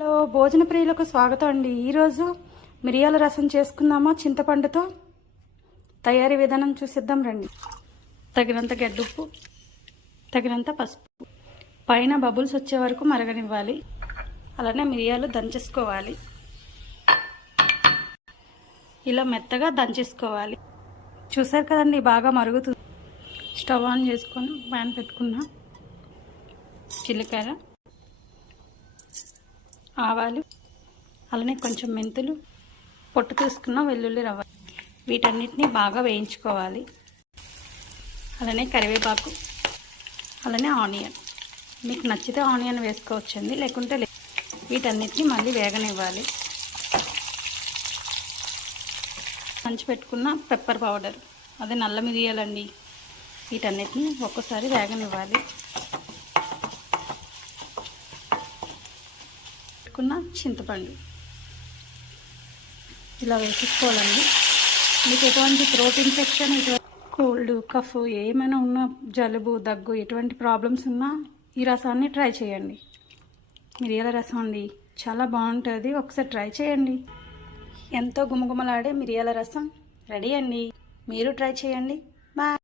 Hello, భోజన ప్రియులకు స్వాగతం అండి. ఈరోజు మిరియాల రసం చేసుకుందామా చింతపండుతో. తయారీ విధానం చూసిద్దాం రండి. తగినంత గడ్డుప్పు, తగినంత పసుపు, పైన బబుల్స్ వచ్చే వరకు మరగనివ్వాలి. అలానే మిరియాలు దంచేసుకోవాలి. ఇలా మెత్తగా దంచేసుకోవాలి. చూసారు కదండి, బాగా మరుగుతుంది. స్టవ్ ఆన్ చేసుకొని ప్యాన్ పెట్టుకున్నా. జీలకర్ర, ఆవాలు, అలానే కొంచెం మెంతులు, పొట్టు తీసుకున్న వెల్లుల్లి రవ్వ, వీటన్నిటిని బాగా వేయించుకోవాలి. అలానే కరివేపాకు, అలానే ఆనియన్, మీకు నచ్చితే ఆనియన్ వేసుకోవచ్చండి, లేకుంటే వీటన్నిటిని మళ్ళీ వేగనివ్వాలి. దంచి పెట్టుకున్న పెప్పర్ పౌడర్, అదే నల్ల మిరియాలండి, వీటన్నిటిని ఒక్కసారి వేగనివ్వాలి. చింతపండు ఇలా వేసుకోవాలండి. మీకు ఎటువంటి థ్రోట్ ఇన్ఫెక్షన్, కోల్డ్, కఫ్ ఏమైనా ఉన్నా, జలుబు, దగ్గు, ఎటువంటి ప్రాబ్లమ్స్ ఉన్నా ఈ రసాన్ని ట్రై చేయండి. మిరియాల రసం అండి, చాలా బాగుంటుంది. ఒకసారి ట్రై చేయండి. ఎంతో గుమగుమలాడే మిరియాల రసం రెడీ అండి. మీరు ట్రై చేయండి. బాయ్.